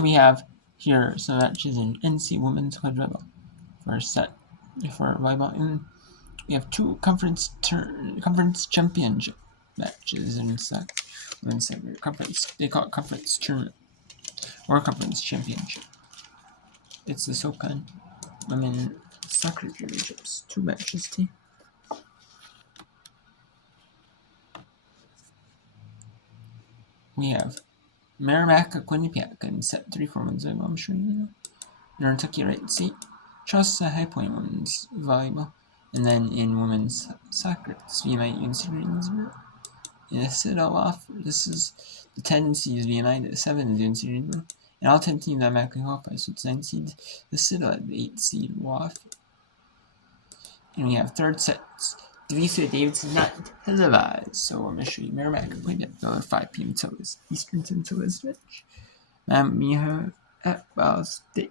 So we have here some matches in NCAA Women's Volleyball. First set for volleyball, and we have two conference championship matches in sec. Women's conference. They call it conference tournament or conference championship. It's the SoCon Women Soccer Championships. Two matches team. We have Merrimack Quinnipiac in set 3 for women's volleyball, I'm sure you know. Nantucket Right Seat, Charleston High Point women's volleyball, and then in women's soccer, it's VMI UNC Greensboro. In a sit-all offer, this is the 10 seeds VMI, the 7 is UNC Greensboro, and all 10 teams automatically qualify, so it's 9 seeds. The sit-all at the 8 seed will offer. And we have third sets. Devisa Davidson not televised, so I'm going to show you Merrimack Quinnipiac at 5 p.m. Eastern televised match. Miho at Ball State.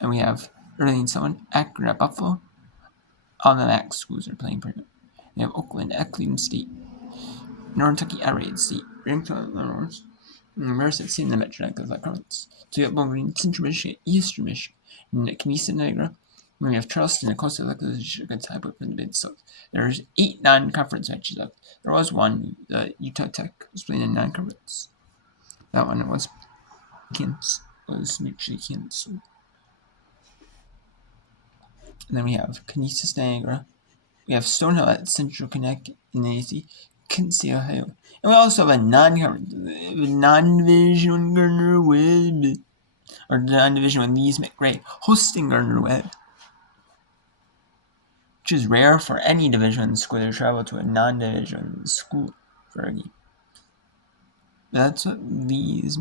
And we have early in someone, Akron at Buffalo. All the MAC schools are playing pretty much. We have Oakland at Cleveland State. Northern Kentucky at Wright State. Ranked on the North. Merced State in the Metro Athletic Conference. So we have Bowling, Central Michigan, Eastern Michigan. And at Canisa Niagara. And we have Charleston and Coastal Athletic against High Point for the Mid-South. There's 8 non-conference matches left. There was one, Utah Tech was playing in non-conference. That one was mutually canceled. And then we have Canisius Niagara. We have Stonehill at Central Connecticut in the AC, Kinsey, Ohio. And we also have a non-division one Gardner Webb, or non-division one Lees McRae hosting Gardner Webb, which is rare for any Division school to travel to a non-division school for a game. That's what Lees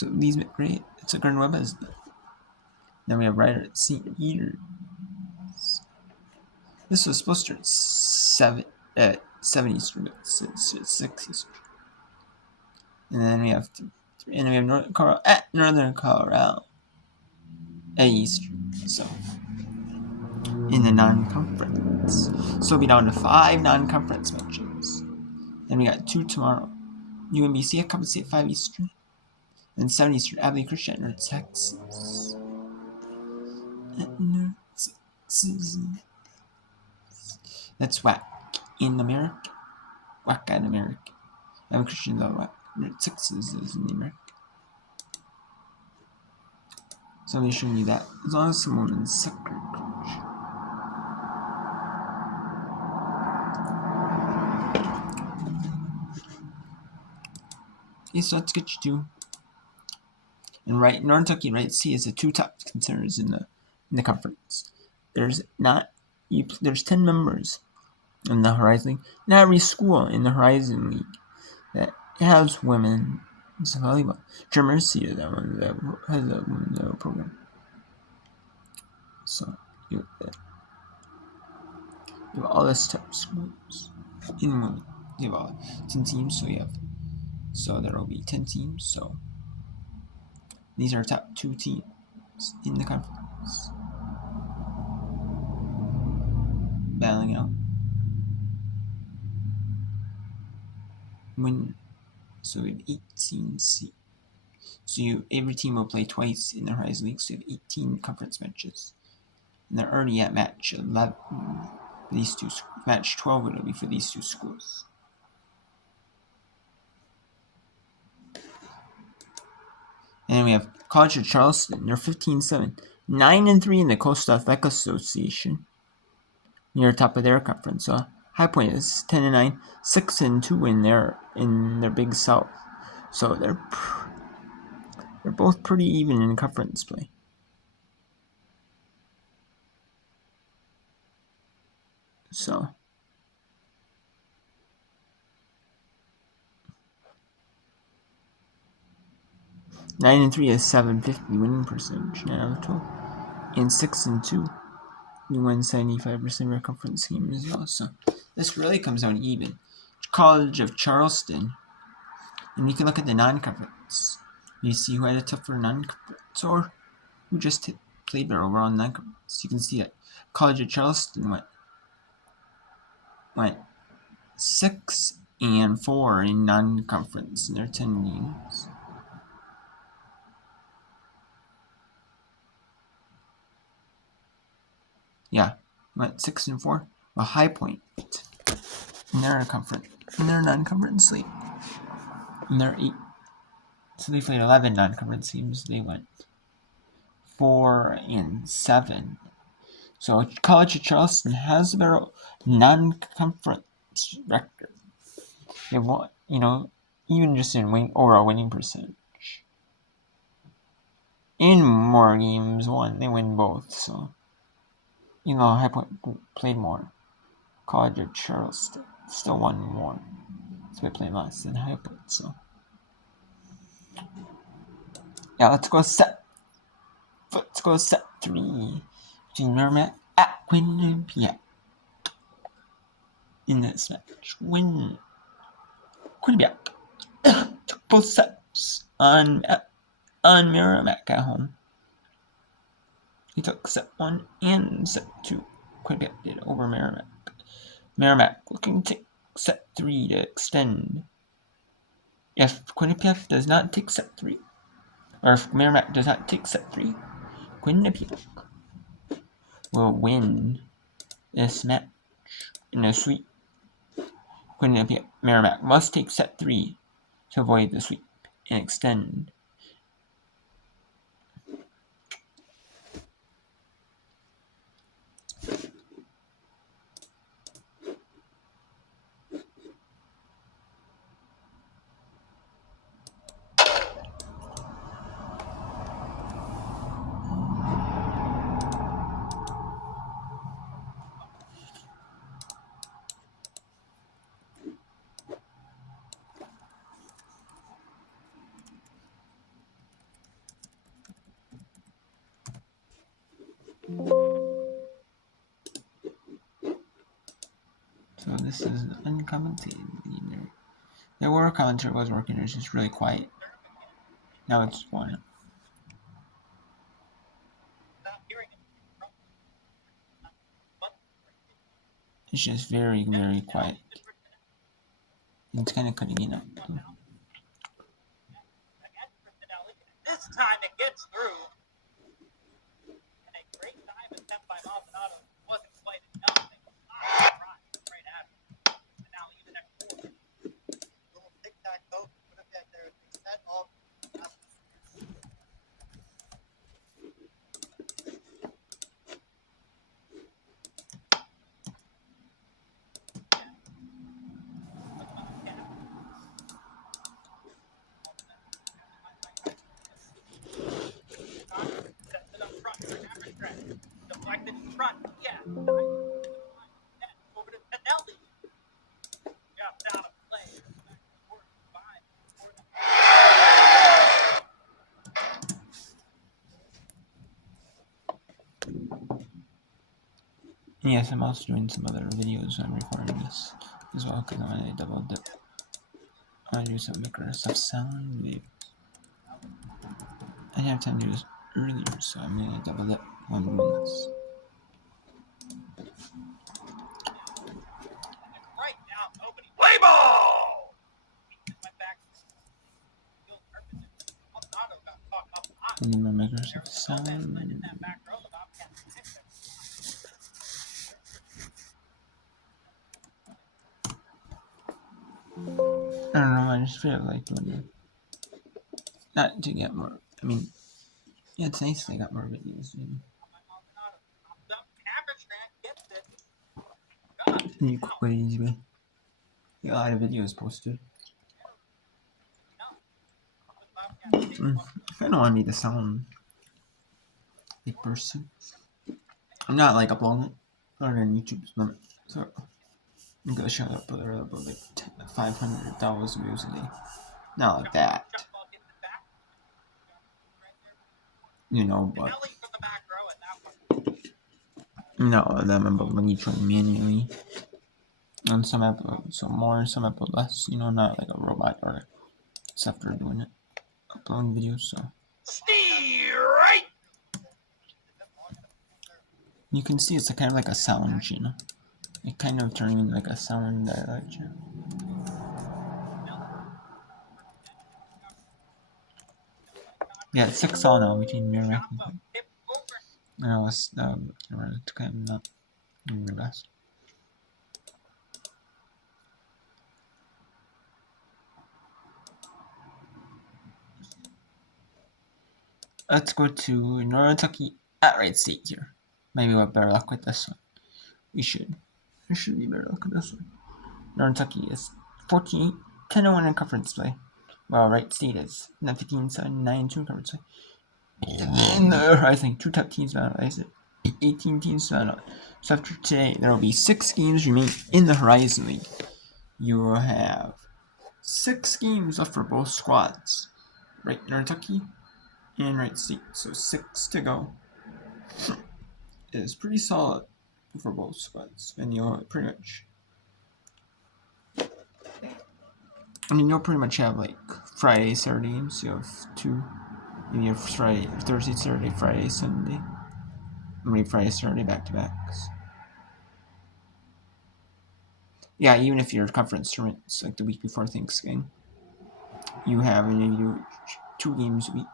McRae. It's what Gardner Webb has done. Then we have Ryder at St. Peter's. This was supposed to start at 7 Eastern, but it's 6 Eastern. And then we have Northern Colorado at Eastern. So in the non-conference, so we'll be down to 5 non-conference matches. Then we got 2 tomorrow. UMBC at Columbus State 5 Eastern, and 7 Eastern. Abilene Christian at North Texas. That's WAC in America. WAC in America. I'm Christian though. WAC. Texas is in America. So I'll be showing you that. As long as someone in soccer coach. Okay, so let's get you to. And Northern Kentucky and Wright C is the 2 top contenders in the conference. There's 10 members in the Horizon League. Not every school in the Horizon League that has women's volleyball. Mercy is that one that has a women's volleyball program. So you have all this type of schools in women. You have all 10 teams, so there will be 10 teams. So these are top 2 teams in the conference. Battling out. So we have 18 seeds. So every team will play twice in the Horizon League, so you have 18 conference matches. And they're already at match 11. These 2 match 12 will be for these 2 schools. And then we have College of Charleston. They're 15-7, 9-3 in the Coastal Athletic Association. Near top of their conference. So High Point is 10-9, 6-2 in their Big South. So they're both pretty even in conference play. So 9-3 is 750 winning percentage now, and 6-2. We win 75% of our conference game as well. So this really comes down even. College of Charleston, and you can look at the non-conference. You see who had a tougher non-conference or who just played better overall in non-conference. You can see that College of Charleston went 6-4 in non-conference in their 10 games. Yeah, went 6-4. A High Point in their non-conference league. And they're 8. So they played 11 non-conference teams. They went 4-7. So College of Charleston has a better non-conference record. They won, even just in overall winning percentage. In more games won, they win both. So, High Point played more. College of Charleston still won more. So they played less than High Point. So, yeah, let's go set 3 between Merrimack at Quinnipiac. In this match, Quinnipiac took both sets on Merrimack at home. He took set 1 and set 2. Quinnipiac did over Merrimack. Merrimack looking to take set 3 to extend. If Quinnipiac does not take set 3, or if Merrimack does not take set 3, Quinnipiac will win this match in a sweep. Quinnipiac Merrimack must take set 3 to avoid the sweep and extend. So this is uncommented. There were a commentary was working, it was just really quiet. Now it's one. It's just very, very quiet. It's kind of cutting it up. This time it gets through. And a great time attempt by Maldonado wasn't quite enough. Right at him. And now even at 4. Little tic-tac-toe. Put it back there. Set off. Deflected in front. Yeah. Over to Pinelli. Just out of play. Yes, I'm also doing some other videos. I'm recording this as well because I'm going to double dip. I want to do some Microsoft Sound videos. I didn't have time to do this earlier, so I'm going to double dip on doing this. Right now, nobody. Play ball! I need my Microsoft Sound. I don't know, I just feel like doing it. Not to get more, yeah, it's nice they got more videos. You quick easy way. A lot of videos posted. I don't want to be the sound big person. I'm not like uploading it on YouTube, so I'm gonna shut up with about like 500,000 views a day. Not like that. But no, them about each one manually. On some episodes, some more, some episodes less. Not like a robot or stuff for doing it. Uploading videos, so. Right. You can see it's kind of like a sound, It kind of turning into like a sound dialect, Yeah, it's 6-all now between Merrimack and Quinn. I was to kind of not in the best. Let's go to Northern Kentucky at Wright State here. Maybe we'll have better luck with this one. We should. There should be better luck with this one. Northern Kentucky is 14 10-1 in conference play, while Wright State is 15-7-9-2 in conference play. And then I think 2 top teams battle. I said 18 teams battle. So after today, there will be 6 games remaining in the Horizon League. You will have 6 games left for both squads. Right, Northern Kentucky and Wright State. So 6 to go. It is pretty solid for both squads, and you'll pretty much. I mean, you'll pretty much have like Friday, Saturday games. You have 2. You have Friday, Thursday, Saturday, Friday, Sunday. Maybe Friday, Saturday back to backs. Yeah, even if your conference tournament's like the week before Thanksgiving, you have and you do 2 games a week,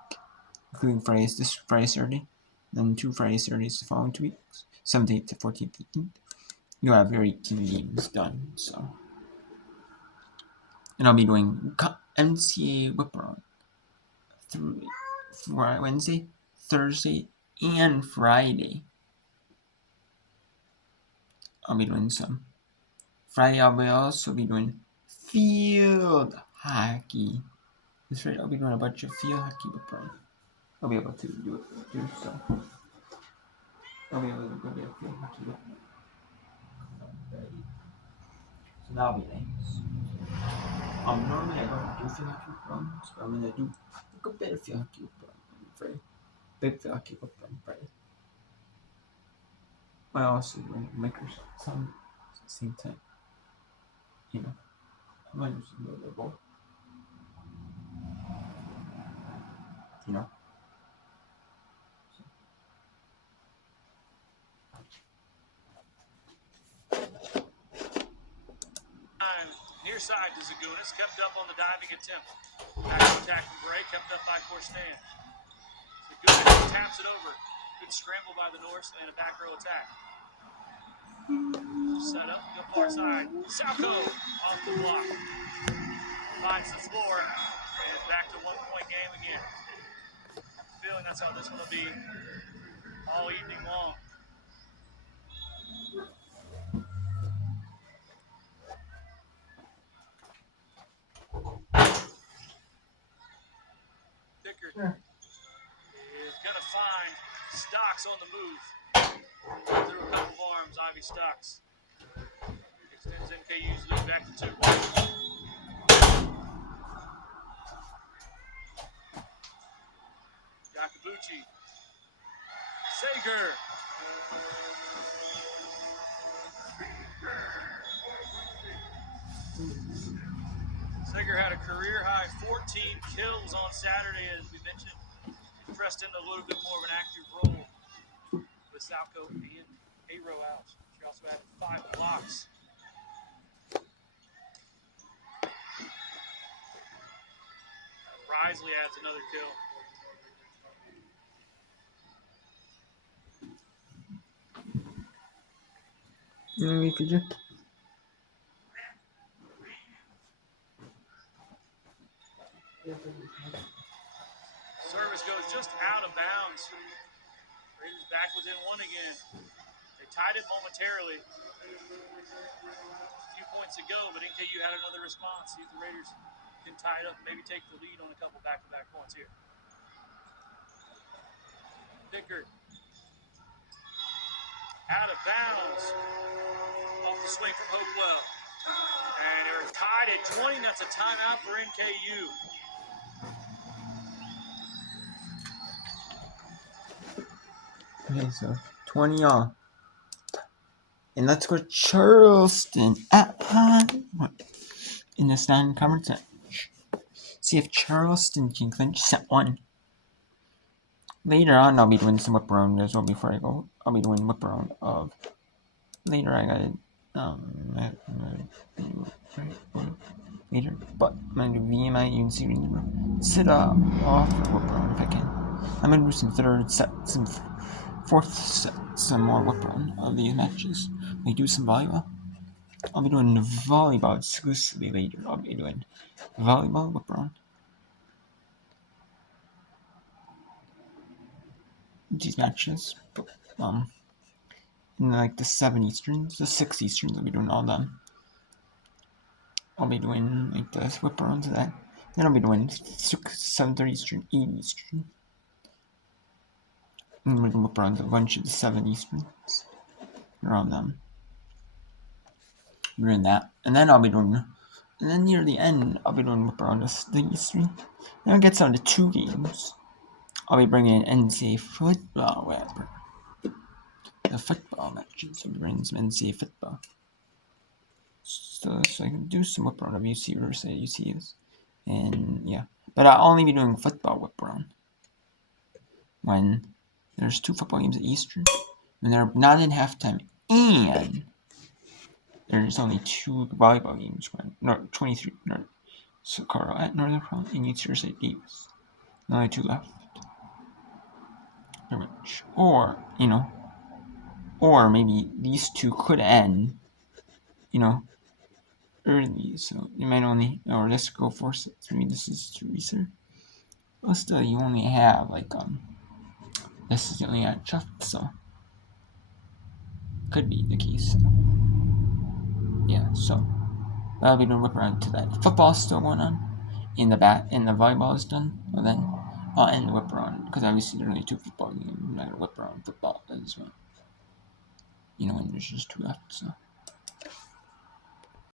including Fridays this Friday, Saturday, then 2 Friday, Saturdays the following 2 weeks, 17th to 14th, 15th. You'll have your 18 games done. So, and I'll be doing NCAA whip around through Wednesday, Thursday, and Friday. I'll be doing some. Friday, I'll also be doing field hockey. That's right, I'll be doing a bunch of field hockey with Brian. I'll be able to do it too, so. I'll be able to go get a field hockey with me. So that'll be nice. Normally I don't do field hockey with Brian, but I'm gonna do a bit of field hockey with Brian on Friday. Big field hockey with Brian Friday. I also doing Microsoft some at the same time. You know, I might do some volleyball. You know. Near side to Zagunis, kept up on the diving attempt. Back to attack from Bray, kept up by Corstan. Zagunis taps it over. Good scramble by the Norse and a back row attack. Set up, go far side. Salco off the block. Finds the floor, and back to 1-point game again. I have a feeling that's how this one will be all evening long. Pickard is going to find Stocks on the move. Through a couple of arms, Ivy Stocks. Extends NKU's lead back to 2. Yakabuchi. Sager. Sager had a career-high 14 kills on Saturday, as we mentioned. He pressed in a little bit more of an active role with Salco and A-Row out. She also had 5 blocks. Risley adds another kill. Could you? Service goes just out of bounds. Raiders back within 1 again. They tied it momentarily a few points ago, but NKU had another response. See if the Raiders can tie it up and maybe take the lead on a couple back-to-back points here. Pickard. Out of bounds. Off the swing from Hopewell. And they're tied at 20. That's a timeout for NKU. Okay, so 20 all. And let's go Charleston at home in the non-conference match. See if Charleston can clinch set 1. Later on, I'll be doing some whip around as well before I go. I'll be doing whip around of. Later, I got it. Later, but I'm gonna do VMI UNC sit up off whip around if I can. I'm gonna do some third set, some fourth set, some more whip around of these matches. We do some volleyball. I'll be doing volleyball exclusively later. I'll be doing volleyball whip around. These matches, in like the 7 Easterns, the 6 Easterns, I'll be doing all them. I'll be doing like the whip arounds of that. Then I'll be doing 7:30 Eastern, 8 Eastern. And we're gonna whip around a bunch of the 7 Easterns around them. We're doing that, and then I'll be doing. And then near the end, I'll be doing whip around the Eastern. Then it gets down to 2 games. I'll be bringing in NCAA football, whatever. The football matches. I'll be bringing some NCAA football. So I can do some whip around of UC versus UCs. And yeah. But I'll only be doing football whip around when there's 2 football games at Eastern. And they're not in halftime. And there's only 2 volleyball games when 23 Socorro at Northern Crown and UC versus Davis. Only 2 left. Or, or maybe these 2 could end, early. So you might only, or let's go for 6. Maybe this is too research. Well, still, you only have this is the only chuff, so could be the case. Yeah, so that'll be the whip around to that. Football's still going on. In the volleyball is done. Well, then I'll end the whip around because obviously there's only 2 football games. I'm not gonna whip around football as well. When there's just 2 left, so.